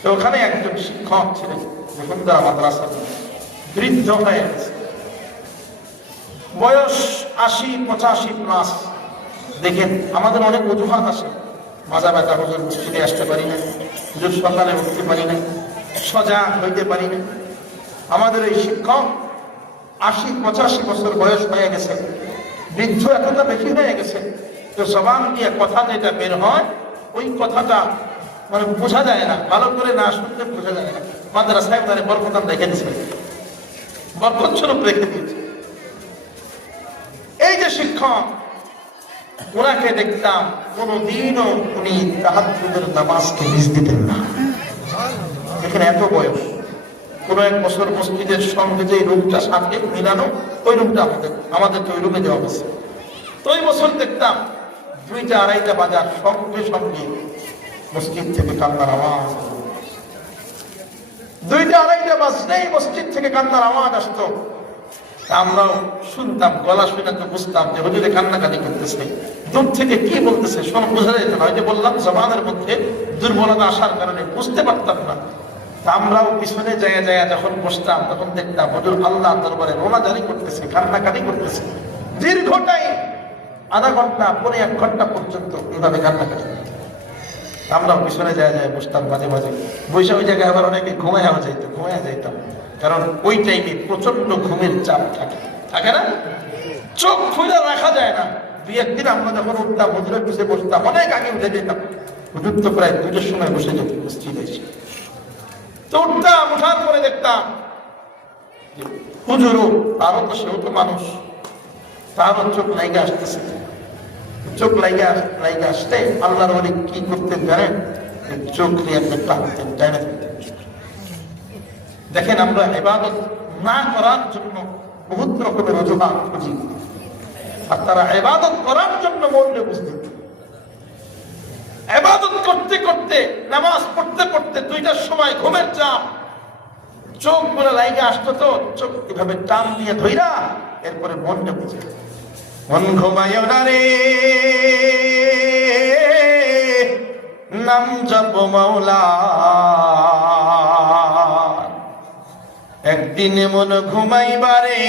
তো ওখানে একজন শিক্ষক ছিলেন বসুন্ধরা মাদ্রাসা, বৃদ্ধ হয়ে গেছে, বয়স 80-85 প্লাস। দেখেন আমাদের অনেক অজুহাত আসে, মাজা ব্যথা, হুজুর মসজিদে আসতে পারি না, হুজুর সকালে উঠতে পারি না, সজাগ হইতে পারি না। আমাদের এই শিক্ষক 80-85 বছর বয়স হয়ে গেছে, বৃদ্ধ এতটা বেশি হয়ে গেছে, তো জবান দিয়ে কথা যেটা বের হয় ওই কথাটা মানে বোঝা যায় না, ভালো করে না শুনতে বোঝা যায় না। মাদ্রাসায় তারা বরকতান রেখে দিয়েছে, বরকত স্বরূপ রেখে দিয়েছে। এই যে শিক্ষক, ওনাকে দেখতাম কোনদিনও উনি তাহাজ্জুদের নামাজকে মিস দিতেন না। এখানে এত বয়স, কোন এক বছর মসজিদের সঙ্গে যে রুমটা সাথে মিলানো, ওই রুমটা আমাদের তো ওই রুমে দেওয়া হয়েছে। তো ওই বছর দেখতাম 2টা-2:30 বাজার সঙ্গে সঙ্গে মসজিদ থেকে কান্নার আওয়াজ, 2টা-2:30 বাজলেই মসজিদ থেকে কান্নার আওয়াজ আসতো। আমরাও শুনতাম, গলা শুনে তো বুঝতাম যে হুজুরে কান্নাকাটি করতেছে, দূর থেকে কি বলতেছে শোনা বোঝা যেত না। যে বললাম জবানের মধ্যে দুর্বলতা আসার কারণে বুঝতে পারতাম না। আমরাও পিছনে জায়গা যখন বসতাম তখন দেখতাম হুজুর আল্লাহ দরবারে রোনা জারি করতেছে, কান্নাকাটি করতেছে, দীর্ঘ টাইম, আধা ঘন্টা, পৌনে 1 ঘন্টা পর্যন্ত এইভাবে কান্নাকাটি। আমরাও পিছনে জায়গায় বসতাম, মাঝে মাঝে বৈশা ওই জায়গায় আবার অনেকে ঘুমায় যাইতাম, কারণ ওই টাইমে প্রচন্ড ঘুমের চাপ থাকে না, চোখ খুলে রাখা যায় না। 2-1 দিন আমরা যখন উঠতাম, হুজুরের পিছিয়ে বসতাম, অনেক আগে উঠে যেতাম, হুজুর তো প্রায় 2টার সময় বসে যেত মসজিদে এসে। তো উঠতাম, উঠার পরে দেখতাম হুজুরও, তারও তো সেও তো মানুষ, তারও চোখ লাইগে আসতেছে। চোখ লাইগে আসতে আল্লাহর ওলি কি করতেন জানেন? চোখ দিয়ে আপনি টানতেন, টানে দিতেন। দেখেন আমরা ইবাদত না করার জন্য বহুত রকমের অজুহাত খুঁজি, আর তারা ইবাদত করার জন্য মৌলকে বুঝতেন। ইবাদত করতে করতে, নামাজ পড়তে পড়তে 2টার সময় ঘুমের চাপ, চোখ বলে লাইগে আসতো, তো চোখ এভাবে টান দিয়ে ধইরা এরপরে মনটা বুঝে, মন ঘুমায়ও না রে, নাম জপ মাওলা, একদিন মন ঘুমাইবারে,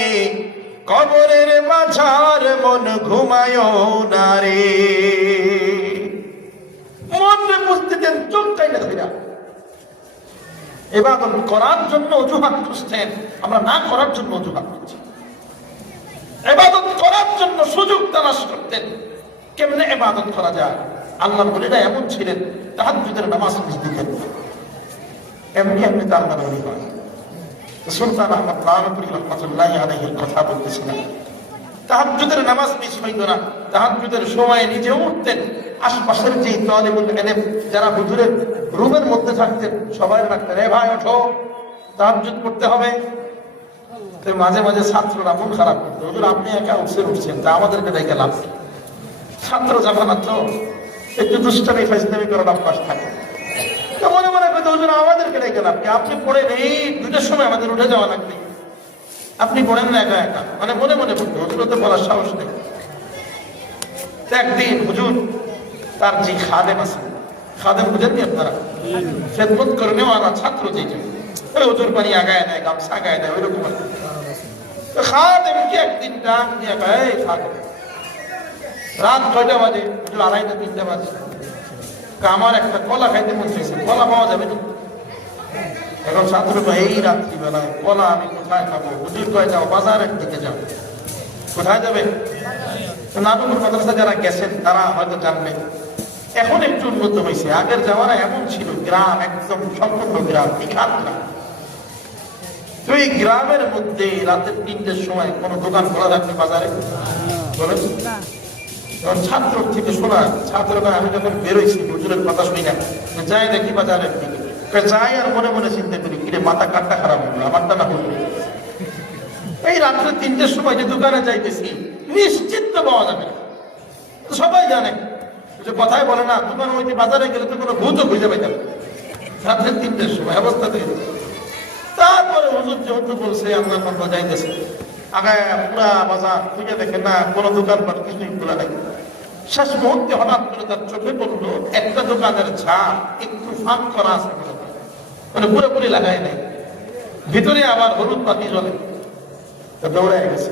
কবরের মাঝার মন ঘুমায়ও না রে। মন বুঝতে দেন, চোখ চাইলে ধইরা। ইবাদত করার জন্য অজুহাত খুঁজতেন, আমরা না করার জন্য অজুহাত খুঁজছি। ইবাদত করার জন্য সুযোগ তালাশ করতেন, কেমনে ইবাদত করা যায়। আল্লাহর ওলিরা এমন ছিলেন, তাহাজ্জুদের নামাজ মিস দিতেন, এমনি তো আল্লাহর ওলি হয়। সুলতান আহমদ নানপুরি রহমাতুল্লাহি আলাইহির কথা বলতেছিলেন, তাহাজ্জুদের নামাজ মিস হইত না, তাহাজ্জুদের সময় নিজেও উঠতেন। আশপাশের যে তালিবুল ইলম যারা হুজুরের রুমের মধ্যে থাকতেন সবাই রাখতেন, এ ভাই ওঠো, তাহাজ্জুদ করতে হবে। মাঝে মাঝে ছাত্ররা মন খারাপ করতো, হুজুর আপনি একা উঠছেন, তা আমাদেরকে ডেকে লাভ। ছাত্র জামানা তো একটু দুষ্টামি ফাইজলামি করার অভ্যাস থাকে, মনে মনে করতে হুজুর আমাদেরকে ডেকে লাভ, আপনি পড়েন, এই 2টার সময় আমাদের উঠে যাওয়া লাগবে, আপনি পড়েন না একা একা, মানে মনে মনে পড়তো, হুজুর তো বলার সাহস নেই। একদিন হুজুর তার যে খাদেম আছে, খাদেম বুঝেননি আপনারা, খেদমত করে নেওয়া ছাত্র যেটা, ওই হুজুর পানি আগায় নেয়, গামছা আগায় নেয়, ওই রকম খাদেমকে একদিন ডাক দিয়ে খাদেম, রাত 6টা বাজে, হুজুর 2:30-3টা বাজে, আমার একটা কলা খাইতে মন চাইছে, কলা পাওয়া যাবে না। এখন ছাত্র এই রাত্রিবেলায় কলা আমি কোথায় খাবো? হুজুর কয় যাও বাজারের দিকে যাও। কোথায় যাবে? নাটুর মাদ্রাসা যারা গেছেন তারা হয়তো জানবেন, এখন একটু উন্নত হয়েছে, আগের যাওয়ারা এমন ছিল, গ্রাম একদম সম্পূর্ণ গ্রাম, বিখ্যাত না। তো এই গ্রামের মধ্যে রাতের 3টের সময় কোনো দোকান খোলা থাকবে বাজারে? বলেন। ছাত্র থেকে শোনা, ছাত্ররা আমি যখন বেরোইছি হুজুরের কথা শুনি না, যাই দেখি বাজারের দিকে, যাই আর মনে মনে চিন্তা করি, কিরে মাথা কাটটা খারাপ হলো, আমারটা না হলো। এই রাত্রে 3টের সময় যে দোকানে যাইতেছি, নিশ্চিত তো পাওয়া যাবে না, সবাই জানে যে কথাই বলে না, দোকান হইতে বাজারে গেলে তো কোনো ভূত খুঁজে পাই যাবে রাত্রে 3টের সময় অবস্থা থেকে। তারপরে হুজুর যেহেতু বলছে আপনার কথা যাইতেছে, আগায় পুরা বাজার খুঁজে দেখে না, কোনো দোকানপাট কিছুই খোলা নাই। শেষ মুহূর্তে হঠাৎ করে তার চোখে পড়লো একটা দোকানের ঝাড় একটু ফাঁক করা আছে, মানে পুরোপুরি লাগাই নাই, ভিতরে আবার হলুদ বাতি জ্বলে। তো দৌড়ায় গেছে,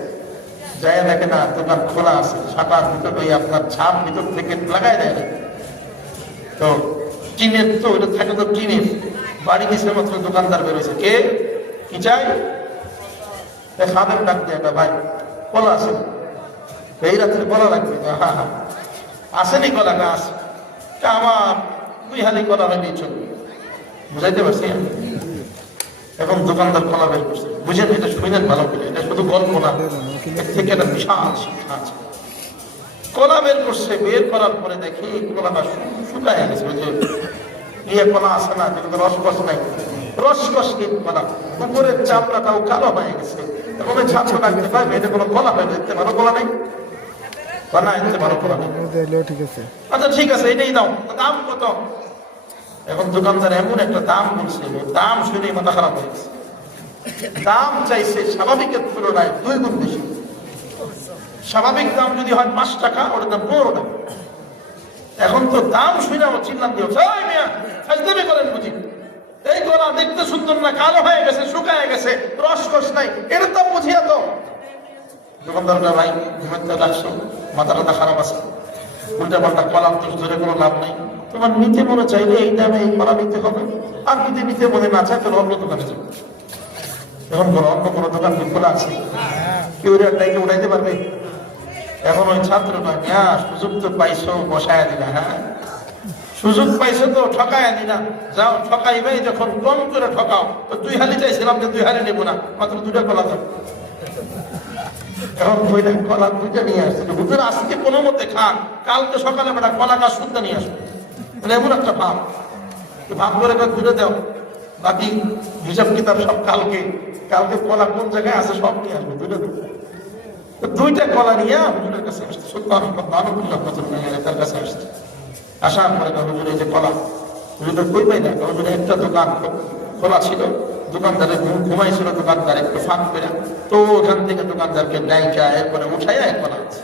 যায় দেখে না দোকান খোলা আছে, শাটার ভিতরে আপনার ছাপ ভিতর থেকে লাগাই দেয়। তো টিনের তো ওইটা থাকে, তো টিনের বাড়ি দিচ্ছে মাত্র দোকানদার বেরোছে, কে কি চাই? খাদের ডাক দিয়ে, ভাই কলা আছে? এই রাত্রে কলা লাগবে? হ্যাঁ হ্যাঁ আসেনি কলা? গাছ আমার 2 হালি কলা হয়নি, চলবে। বুঝাইতে পারছি? এখন দোকানদার কলা বের করছে, বুঝেন? এটা শুনেন ভালো করে, এটা শুধু গল্প না, এর থেকে একটা বিশাল শিক্ষা আছে। কলা বের করছে, বের করার পরে দেখি কলাটা শুকায় গেছে। ওই যে ইয়ে কলা আছে না, যেটা রসকস নাই, রসকসহীন কলা, উপরের চামড়াটাও কালো হয়ে গেছে। এখন ছাত্র ডাকতে পারবে, এটা কোনো কলা হয়? দেখতে ভালো কলা নেই, আচ্ছা ঠিক আছে এটাই দাও। দাম কত? এখন দোকানদার এমন একটা দাম বলছে, দাম শুনে মাথা খারাপ হয়ে গেছে। দাম চাইছে স্বাভাবিকের তুলনায় 2 গুণ বেশি। স্বাভাবিক দাম যদি হয় 5 টাকা, ওটার দাম 15 টাকা। এখন তো দাম শুনে আমার চিল্লান দিয়ে করেন বুঝি, এই কলা দেখতে সুন্দর না, কালো হয়ে গেছে, শুকায় গেছে, রসকস নাই, এর দাম বুঝিয়া তো। দোকানদারটা ভাই ঘুমাতে লাগছো, মাথাটা খারাপ আছে, উল্টা পাল্টা কলা ধরে কোনো লাভ নাই। তোমার নিতে মনে চাইলে এই দামে এই কলা নিতে হবে, আর যদি নিতে মনে না চায় তাহলে অন্য দোকানে যাবে। এখন বলো, অন্য কোনো দোকান খোলা আছে? কেউ ডাইকে উঠাইতে পারবে? এখন ওই ছাত্র নয়, সুযোগ তো পাইছো, বসায় দিলা। হ্যাঁ সুযোগ পাইছো তো ঠকায় দিলা, যাও ঠকাইবে। যখন কম করে ঠকাও, তো 2 হালি চাইছিলাম, যে 2 হালি নেবো না, মাত্র 2টা কলা দাও। এখন ওইটা কলা 2টা নিয়ে আসছিল, হুজুর আজকে কোনো মতে খান, কালকে সকালে বেটা কলা গাছ শুদ্ধ নিয়ে আসবো। এমন একটা ভাব, ভাব করে 2টা দাও, বাকি হিসাব কিতাব সব কালকে। কালকে কলা কোন জায়গায় আছে সব নিয়ে আসবো, 2টা দেবো। 2টা কলা নিয়ে হুজুরের কাছে আসছে, তার কাছে আসছে। আসার পরে হুজুর এই যে কলা, হুজুরের কই পাই না, হুজুরের একটা দোকান খোলা ছিল, দোকানদারের ঘুমাইছিল, দোকানদার একটু ফাঁক করে, তো ওখান থেকে দোকানদারকে ডাইকা এরপরে উঠাইয়া এক কলা আছে।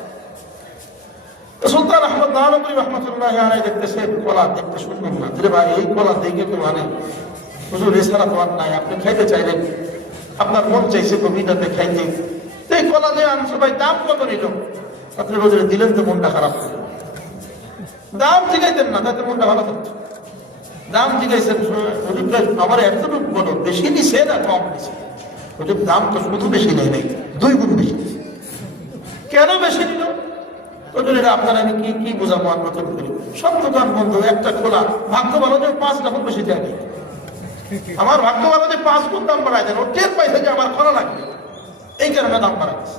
সুলতান আহমদ নানবী রহমতুল্লাহ আলাইহি দেখতেছে কলা দেখতে সুন্দর না, ভাই এই কলা দেখে তো মানে হুজুর এছাড়া তো আর নাই, আপনি খাইতে চাইলেন, আপনার মন চাইছে কবিতাতে খাইতে, এই কলা দিয়ে আনছো ভাই, দাম কত নিল? আপনি রোজ দিলেন তো মনটা খারাপ হলো, দাম জিগাইতেন না, তাতে মনটা ভালো থাকতো। দাম জিগাইছেন, আমার এতটুকু বলো, বেশি নিছে না কম নিছে? ওটার দাম তো শুধু বেশি নেই, নাই 2 গুণ বেশি। কেন বেশি নিল? ওদের এটা আপনার আমি কি কি বোঝাবো? আর নতুন করি সব দোকান বন্ধ, একটা খোলা, ভাগ্য ভালো যে 5 টাকা বেশি দেয়। আমার ভাগ্য ভালো যে 5 গুণ দাম বাড়ায় দেন, ও টের পাইছে যে আমার খোলা লাগবে, এই কারণে দাম বাড়াচ্ছে।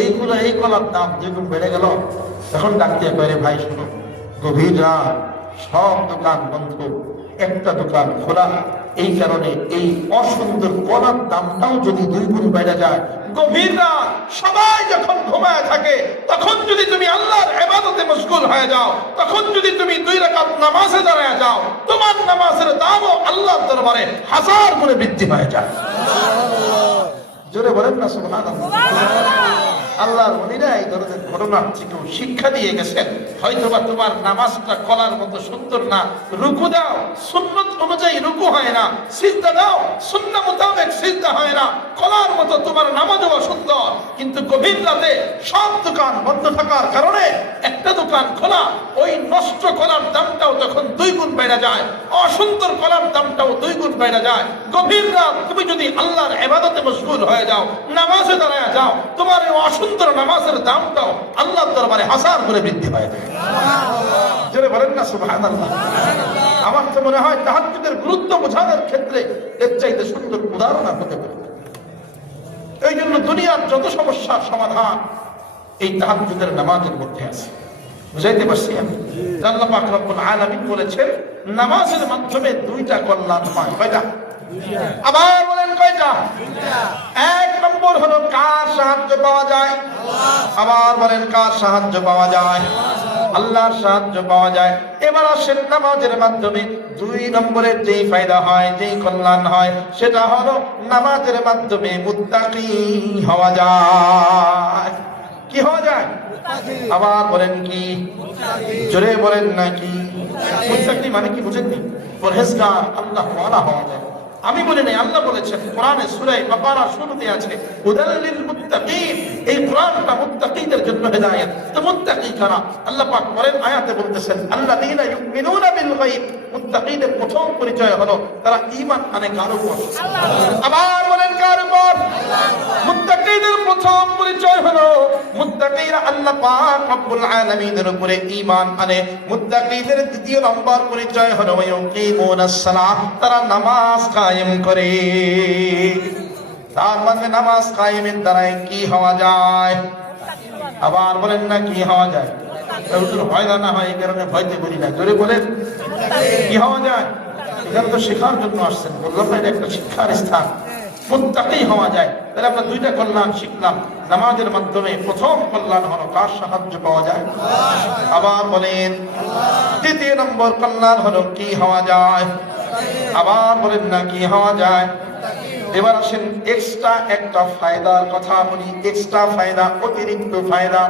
এইগুলো এই কলার দাম 2 গুণ বেড়ে গেল। এখন ডাকতে পারে, ভাই শুনো, গভীর রাত, সব দোকান বন্ধ, একটা দোকান খোলা, এই কারণে এই অসুন্দর কলার দামটাও যদি 2 গুণ বেড়ে যায়, গভীর রাত সবাই যখন ঘুমায় থাকে, তখন যদি তুমি আল্লাহর ইবাদতে মশগুল হয়ে যাও, তখন যদি তুমি 2 রাকাত নামাজে দাঁড়ায় যাও, তোমার নামাজের দামও আল্লাহর দরবারে 1000 গুণে বৃদ্ধি হয়ে যায়। জোরে বলেন না সুবহানাল্লাহ। আল্লাহর ওলিরা এই ধরনের ঘটনা থেকে শিক্ষা দিয়ে গেছেন। হয়তোবা তোমার নামাজটা কলার মতো সুন্দর না, রুকু দাও সুন্নত অনুযায়ী রুকু হয় না, সিজদা দাও সুন্নাহ মোতাবেক সিজদা হয় না, কলার মতো তোমার নামাজও সুন্দর, কিন্তু গভীর রাতে সব দোকান বন্ধ থাকার কারণে একটা দোকান খোলা, ওই নষ্ট কলার দামটাও তখন 2 গুণ বেড়ে যায়, অসুন্দর কলার দামটাও 2 গুণ বেড়ে যায়। গভীর রাত তুমি যদি আল্লাহর ইবাদতে মশগুল হয়ে যাও, নামাজে দাঁড়ায় যাও, তোমার এই অসুন্দর নামাজের দামটাও আল্লাহর দরবারে 1000 গুণে বৃদ্ধি হয়ে যায়। জোরে বলেন না সুবহানাল্লাহ। আমার তো মনে হয় তাহাজ্জুদের গুরুত্ব বোঝানোর ক্ষেত্রে এর চাইতে সুন্দর উদাহরণ হতে পারে। এই জন্য দুনিয়ার যত সমস্যার সমাধান এই তাহাজ্জুদের নামাজের মধ্যে আছে। বুঝাইতে পারছি আমি? আল্লাহ পাক রব্বুল আলামিন বলেছেন নামাজের মাধ্যমে 2টা কল্যাণ হয়। কয়টা? আবার বলেন কয়টা? 1 নম্বর হলো কার সাহায্য পাওয়া যায়? আবার বলেন কার সাহায্য পাওয়া যায়? আল্লাহর সাহায্য পাওয়া যায়। এবার আসেন নামাজের মাধ্যমে 2 নম্বরের যেই ফায়দা হয়, যেই কল্যাণ হয়, সেটা হলো নামাজের মাধ্যমে মুত্তাকি হওয়া যায়। কি হওয়া যায়? আবার বলেন কি? জোরে বলেন নাকি? মুত্তাকি মানে কি বুঝেননি? পরহেজগার, আল্লাহ ওয়ালা হওয়া যায়। আমি বলি নাই, আল্লাহ বলেছেন কোরআনে সূরা বাকারা শুরুতে আছে হুদাল লিল মুত্তাকিন। এই কোরআনটা মুত্তাকিদের জন্য হেদায়েত। তো মুত্তাকি কারা? আল্লাহ পাক পরের আয়াতে বলতেছেন আল্লাযীনা ইউমিনুনা বিল গায়ব। মুত্তাকিদের প্রথম পরিচয় হলো তারা ঈমান আনে কার উপর? আবার বলেন কার উপর? মুত্তাকিদের প্রথম পরিচয় হলো মুত্তাকিরা আল্লাহ পাক রব্বুল আলামিনের উপরে ঈমান আনে। মুত্তাকিদের দ্বিতীয় নম্বর পরিচয় হলো ইয়াকিমুনাস সালাহ, তারা নামাজ কায়েম করে। তার মানে নামাজ কায়েমের দ্বারাই কি হওয়া যায়? আবার বলেন না কি হওয়া যায়? হয় না হয় এই কারণে ভয়তে বলি না, জোরে বলেন কি হওয়া যায়? এখানে তো শেখার জন্য আসছেন, বললাম না এটা একটা শিক্ষার স্থান। মুত্তাকি হওয়া যায়। তাহলে আমরা দুইটা কল্যাণ শিখলাম। নামাজের মাধ্যমে প্রথম কল্যাণ হলো কার সাহায্য পাওয়া যায়? আবার বলেন। দ্বিতীয় নম্বর কল্যাণ হলো কি হওয়া যায়? আবার বলেন না কি হওয়া যায়? এবার আসেন এক্সট্রা একটা ফায়দার কথা বলি। এক্সট্রা ফায়দা, অতিরিক্ত ফায়দা।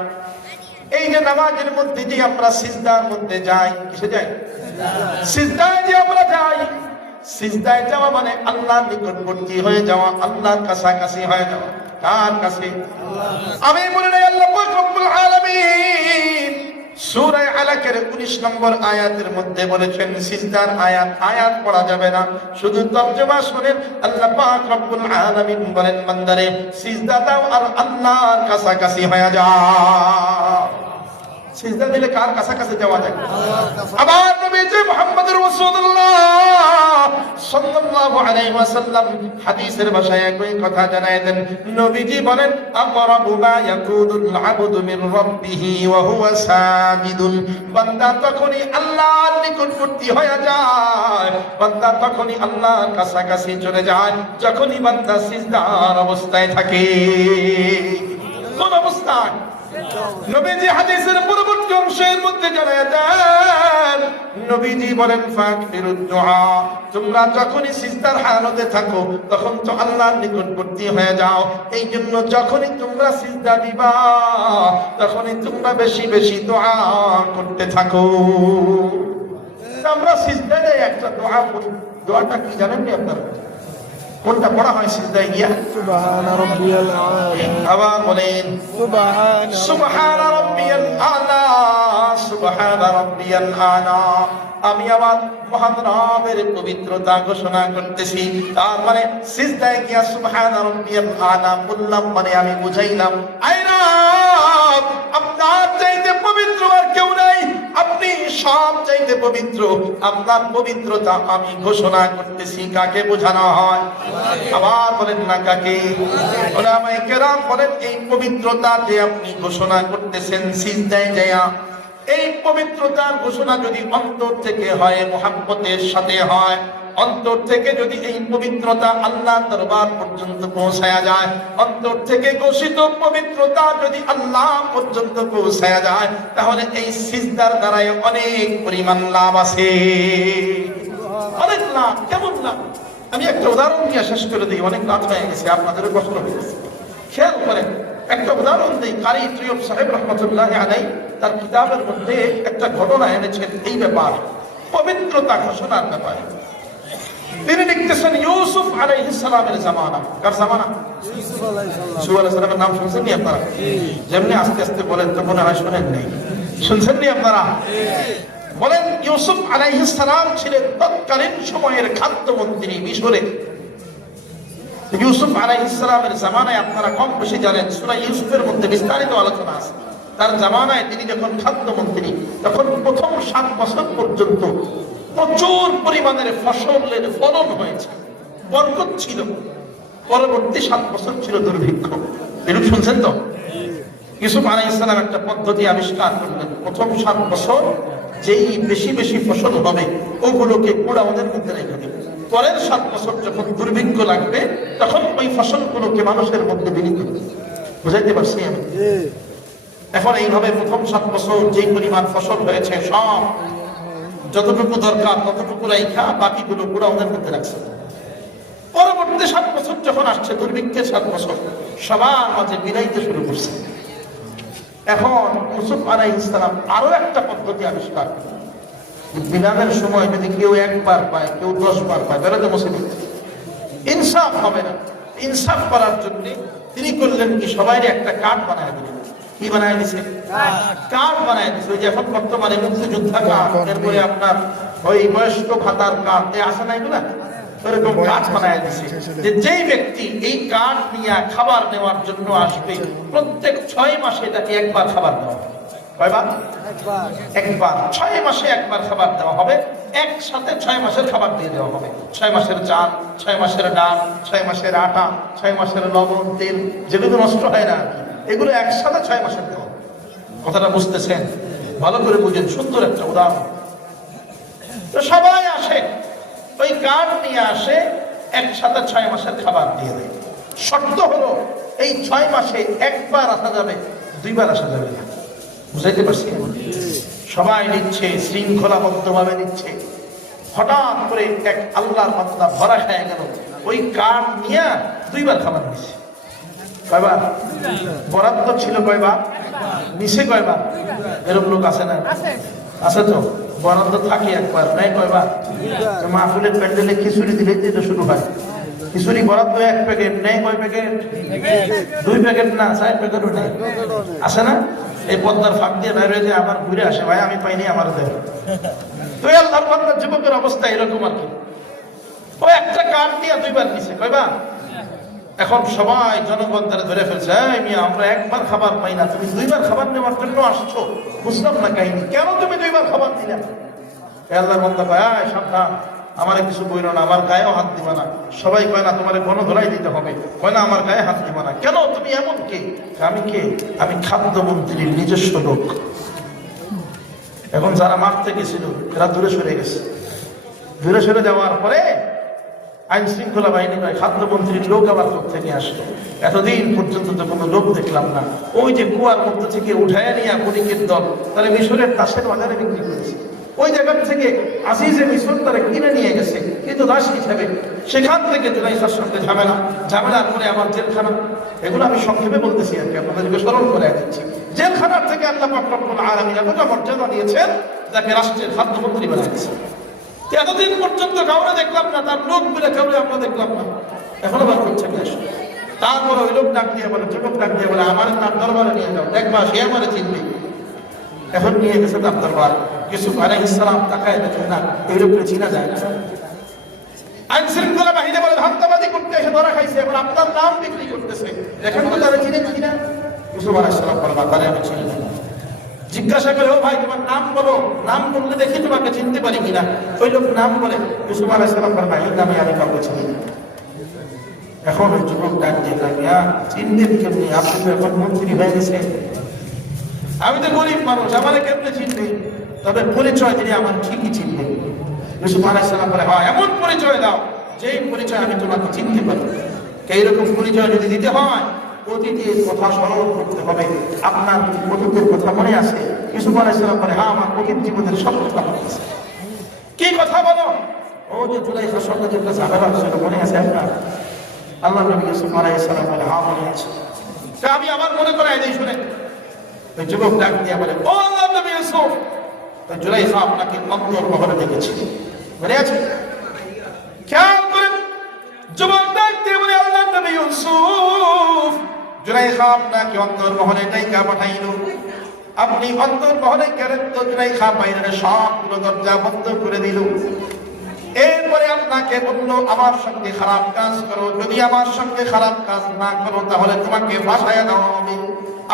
এই যে নামাজের মধ্যে যে আমরা সিজদার মধ্যে যাই, কিসে যাই? সিজদায় যে আমরা যাই, সিজদায় যাওয়া মানে আল্লাহর নিকটবর্তী হয়ে যাওয়া, আল্লাহর কাছাকাছি হয়ে যাওয়া। কার কাছে? আমি বলি নাই আল্লাহ পাক রব্বুল আলামিন সূরা আলাকের 19 নম্বর আয়াতের মধ্যে বলেছেন সিজদার আয়াত পড়া যাবে না, শুধু তরজমা শুনেন। আল্লাহ পাক রব্বুল আলামিন বলেন বান্দারে সিজদা দাও আর আল্লাহর কাছাকাছি হয়ে যাও। সিজদা দিলে কার কাছাকাছি যাওয়া যায়? আবার নবীজি মুহাম্মদুর রাসূলুল্লাহ সাল্লাল্লাহু আলাইহি ওয়াসাল্লাম হাদিসের ভাষায় একই কথা জানায় দেন। নবীজি বলেন আকরাবু মা ইয়াকুনুল আবদু মিন রাব্বিহি ওয়া হুয়া সাজিদুন। বান্দা তখনই আল্লাহর নিকটবর্তী হয়ে যায়, বান্দা তখনই আল্লাহর কাছাকাছি চলে যায় যখনই বান্দা সিজদার অবস্থায় থাকে। কোন অবস্থায়? নবীজি হাদিসের পরবর্তী অংশের মধ্যে জানায় দেন, নবীজি বলেন ফাকফিরুদ দুআ। তোমরা যখনই সিজদার হালতে থাকো তখন তো আল্লাহর নিকটবর্তী হয়ে যাও। এই জন্য যখনই তোমরা সিজদা দিবা তখনই তোমরা বেশি বেশি দোয়া করতে থাকো। আমরা সিজদায় যাই একটা দোয়া করি। দোয়াটা কি জানেন নি আপনারা? কোনটা পড়া হয় সিজদায় গিয়া? সুবহানা রাব্বিয়াল আলা। আবার বলেন সুবহানা রাব্বিয়াল আলা, সুবহানা রাব্বিয়াল আলা। আমি আমার মহান রবের পবিত্রতা ঘোষণা করতেছি। তার মানে সিজদায় গিয়া সুবহানা রাব্বিয়াল আলা বললাম মানে আমি বুঝাইলাম আয় রব আপনার চাইতে পবিত্র আর কেউ নাই, আপনি সব চাইতে পবিত্র। আপনার পবিত্রতা আমি ঘোষণা করতেছি। কাকে বোঝানো হয়? আবার বলেন না কাকে? উলামায়ে কেরাম বলেন এই পবিত্রতা যে আপনি ঘোষণা করতেছেন সিজদায় যায়া, এই পবিত্রতার ঘোষণা যদি অন্তর থেকে হয়, মুহাব্বতের সাথে হয়, অন্তর থেকে যদি এই পবিত্রতা আল্লাহর দরবার পর্যন্ত পৌঁছায়া যায়, অন্তর থেকে ঘোষিত পবিত্রতা যদি আল্লাহ পর্যন্ত পৌঁছায়া যায়, তাহলে এই সিজদার দ্বারাই অনেক পরিমাণ লাভ আছে। অনেক লাভ। কেমন লাভ? আমি একটা উদাহরণ দিয়ে শেষ করে দিই, অনেক রাত হয়ে গেছে, আপনাদেরও কষ্ট হয়ে গেছে। খেয়াল করেন, একটা উদাহরণ দিই। কারি তৈয়ব সাহেব রহমতুল্লাহি আলাইহি তার কিতাবের মধ্যে একটা ঘটনা এনেছেন এই ব্যাপার, পবিত্রতা ঘোষণার ব্যাপারে। তিনি লিখতেছেন ইউসুফ আলাইহিস সালামের জামানা। কার জামানা? ইউসুফ আলাইহিস সালামের নাম শুনছেন নি আপনারা? যেমনি আস্তে আস্তে বলেন তো মনে হয় শুনেন নাই। শুনছেন নি আপনারা? বলেন ইউসুফ আলাইহিস সালাম ছিলেন তৎকালীন সময়ের খাদ্যমন্ত্রী মিশরে। ইউসুফ আলাইহিস সালামের জামানায় আপনারা কম বেশি জানেন, সূরা ইউসুফের মধ্যে বিস্তারিত আলোচনা আছে। তার জামানায় তিনি যখন খাদ্যমন্ত্রী, তখন প্রথম 7 বছর পর্যন্ত প্রচুর পরিমাণের ফসলের ফলন হয়েছে, বরকত ছিল। পরবর্তী 7 বছর ছিল দুর্ভিক্ষ। এরূপ শুনছেন তো? ইউসুফ আলাইহিস সালাম একটা পদ্ধতি আবিষ্কার করলেন। প্রথম 7 বছর যেই বেশি বেশি ফসল হবে ওগুলোকে পুরা ওদের মধ্যে রেখে দেবে। পরের 7 বছর যখন দুর্ভিক্ষ লাগবে তখন ওই ফসলগুলোকে মানুষের মধ্যে বিলি করে দেবে। বুঝাইতে পারছি আমি? এখন এইভাবে প্রথম 7 বছর যেই পরিমাণ ফসল হয়েছে সব যতটুকু দরকার ততটুকু রাইখা বাকিগুলো পুরা ওদের মধ্যে রাখছে। পরবর্তী 7 বছর যখন আসছে, দুর্ভিক্ষের 7 বছর, সবার মাঝে বিলাইতে শুরু করছে। এখন ইউসুফ আলাইহিস সালাম আরো একটা পদ্ধতি আবিষ্কার করলেন। বিধানের সময় যদি কেউ একবার পায়, কেউ 10 বার পায়, তাহলে তো মুসিবত, ইনসাফ হবে না। ইনসাফ করার জন্য তিনি করলেন কি, সবাই একটা কার্ড বানায় দিলেন। কি বানায় দিছে? কার্ড বানায় দিছে। ওই যে এখন বর্তমানে মুক্তিযোদ্ধা কার্ড, এরপরে আপনার ওই বয়স্ক ভাতার কার্ড আসে না, এগুলা এরকম কার্ড বানায় দিছে, যে যেই ব্যক্তি এই কার্ড নিয়ে খাবার নেওয়ার জন্য আসবে, প্রত্যেক 6 মাসে তাকে একবার খাবার দেওয়া হবে। কয়বার? একবার। 6 মাসে একবার খাবার দেওয়া হবে। একসাথে 6 মাসের খাবার দিয়ে দেওয়া হবে। 6 মাসের চাল, 6 মাসের ডাল, 6 মাসের আটা, 6 মাসের লবণ, তেল, যেগুলো নষ্ট হয় না, এগুলো একসাথে 6 মাসের দেওয়া। কথাটা বুঝতেছেন? ভালো করে বুঝেন, সুন্দর একটা উদাহরণ। তো সবাই আসে, ওই কার্ড নিয়ে আসে, একসাথে 6 মাসের খাবার দিয়ে দেয়। শর্ত হলো এই 6 মাসে একবার আসা যাবে, 2 বার আসা যাবে না। বুঝাইতে পারছি? সবাই নিচ্ছে, শৃঙ্খলাবদ্ধ ভাবে নিচ্ছে। হঠাৎ করে এক আল্লাহর বান্দা ভরা খেয়ে গেল, ওই কার্ড নিয়ে 2 বার খাবার নিচ্ছে। কয়বার? বরাদ্দ ছিল কয়বার? নিচে কয়বার? এরকম লোক আছে না? আছে তো। বরাদ্দ থাকে একবার, নেয় কয়বার? মাহফিলের প্যান্ডেলে খিচুড়ি দিলে যেটা শুরু হয়, খিচুড়ি বরাদ্দ 1 প্যাকেট, নেয় কয় প্যাকেট? 2 প্যাকেট না, 4 প্যাকেটও নেই। আছে না? এই পদ্মার ফাঁক দিয়ে বাইরে যে আবার ঘুরে আসে, ভাই আমি পাইনি, আমার দেয়। তো আল্লাহর বান্দার যুবকের অবস্থা এরকম আর কি। ও একটা কার্ড নিয়ে 2 বার নিছে। কয়বার? এখন সবাই জনগণ তারা ধরে ফেলছে, এই মিয়া আমরা একবার খাবার পাই না, তুমি 2 বার খাবার নেওয়ার জন্য আসছো, বুঝলাম না কাহিনী, কেন তুমি 2 বার খাবার দিলে? আল্লাহর বান্দা কয়, সাবধান, আমারে কিছু বইল না, আমার গায়েও হাত দিবা না। সবাই কয় না তোমার গণধোলাই দিতে হবে, কয় না আমার গায়ে হাত দিবা না। কেন? তুমি এমন কে? আমি কে? আমি খাদ্যমন্ত্রীর নিজস্ব লোক। এখন যারা মারতে গেছিল এরা দূরে সরে গেছে। দূরে সরে যাওয়ার পরে আইন শৃঙ্খলা বাহিনী কয় খাদ্যমন্ত্রীর লোক আবার থেকে আসলো। এতদিন পর্যন্ত তো কোনো লোক দেখলাম না। ওই যে কুয়ার মধ্যে থেকে উঠায় নিয়ে বণিকের দল তারা মিশরের তাসের বাজারে বিক্রি করেছে। ওই জায়গা থেকে আজিজে মিশর তারা কিনে নিয়ে গেছে, কিন্তু দাস হিসাবে। সেখান থেকে জুলাইখার সঙ্গে ঝামেলার পরে আমার জেলখানা, এগুলো আমি সংক্ষেপে বলতেছি আর কি, আপনাদেরকে স্মরণ করে দিচ্ছি। জেলখানার থেকে আল্লাহ পাক রব্বুল আলামিন এতটা মর্যাদা দিয়েছেন, যাকে রাষ্ট্রের খাদ্যমন্ত্রী বানিয়েছে। এতদিন পর্যন্ত কাউরে দেখলাম না, তার লোক বলে কাউরে আমরা দেখলাম না, এখনো বার করছে দেশ। তারপরে ওই লোক ডাক দিয়ে বলে, যুবক ডাক দিয়ে বলে, আমার তার দরবারে নিয়ে যাও, দেখবা সে আমারে চিনবে। এখন নিয়ে গেছে তার দরবার। ইউসুফ আলাইহিস সালাম তাকায় দেখেন না, এই লোককে চিনা যায় না। আইন শৃঙ্খলা বাহিনী বলে ধান্দাবাজি করতে এসে ধরা খাইছে, এখন আপনার নাম বিক্রি করতেছে, দেখেন তো তারা চিনেন কিনা। ইউসুফ আলাইহিস সালাম বলে, তারে আমি চিনি না। জিজ্ঞাসা করে, ও ভাই তোমার নাম বলো, নাম বললে দেখি তোমাকে চিনতে পারি কিনা। ওই লোক নাম বলে, ইউসুফ আলাইহিস সালাম বলে, এই নামে আমি কাউকে চিনি না। এখন ওই যুবক ডাক দিয়ে লাগিয়া, চিনবেন কেমনি, আপনি তো এখন মন্ত্রী হয়ে গেছে, আমি তো গরিব মানুষ, আমার কেমনে চিনবে? তবে পরিচয় দিলে আমার ঠিকই চিনবে। ইউসুফ আলাইহিস সালাম বলে, হ্যাঁ এমন পরিচয় দাও যেই পরিচয় আমি তোমাকে চিনতে পারি। এইরকম পরিচয় যদি দিতে হয়, অতীতের কথা স্মরণ করতে হবে। আপনার অতীতের কথা মনে আছে? ইউসুফ আলাইহিস সালাম বলে, হ্যাঁ আমার অতীত জীবনের সব কথা মনে আছে। কি কথা বলো? ও যে জুলাইখার সঙ্গে যে ঝামেলা ছিল মনে আছে আপনার? আল্লাহ নবী ইউসুফ আলাইহিস সালাম বলে, হ্যাঁ মনে আছে। আমি আমার মনে করাই দিই, শুনে। ওই যুবক ডাক দিয়ে বলে, ও আল্লাহ নবী ইউসুফ, জুলাইখা আপনাকে অন্তর মহলে দেখেছি, মনে আছে? খেয়াল করেন, যুবক ডাক দিয়ে বলে, আল্লাহ নবী ইউসুফ, জুলাইখা আপনাকে অন্তর মহলে ডাইকা পাঠাইল। আপনি অন্তর মহলে গেলেন তো জুলাইখা বাইরের সবগুলো দরজা বন্ধ করে দিল। এরপরে আপনাকে বললো, আমার সঙ্গে খারাপ কাজ করো, যদি আমার সঙ্গে খারাপ কাজ না করো তাহলে তোমাকে ফাঁসাইয়া দেওয়া হবে।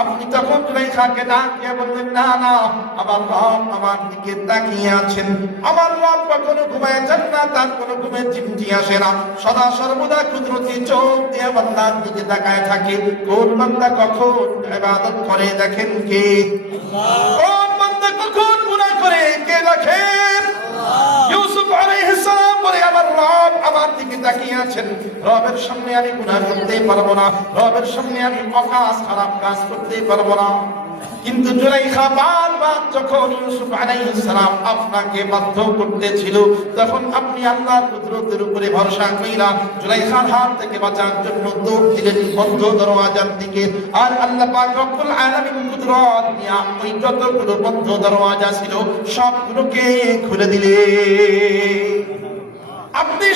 আপনি তখন জুলাইখাকে ডাক দিয়ে বললেন, না না, আমার রব আমার দিকে তাকিয়ে আছেন। আমার রব কখনো ঘুমায় যান না, তার কোনো ঘুমের চিমটি আসে না, সদা সর্বদা কুদরতি চোখ দিয়ে বান্দার দিকে তাকায় থাকে। কোন বান্দা কখন ইবাদত করে দেখেন কে? কোন বান্দা কখন গুনাহ করে কে দেখেন? ইউসুফ আলাইহিস সালাম বলে, আমার রব আমার দিকে তাকিয়ে আছেন, রবের সামনে আমি গুনাহ করতে পারবো না, রবের সামনে আমি অকাজ খারাপ কাজ করতে পারবো না। কিন্তু জুলাইখা বারবার যখন ইউসুফ আলাইহিস সালাম আপনাকে বাধ্য করতেছিল, তখন আপনি আল্লাহর কুদরতের উপরে ভরসা কইরা জুলাইখার হাত থেকে বাঁচার জন্য দৌড় দিলেন বন্ধ দরওয়াজার দিকে। আর আল্লাহ পাক রব্বুল আলামিন কুদরত নিয়া ওই যতগুলো বন্ধ দরওয়াজা ছিল সবগুলোকে খুলে দিলেন। আপনি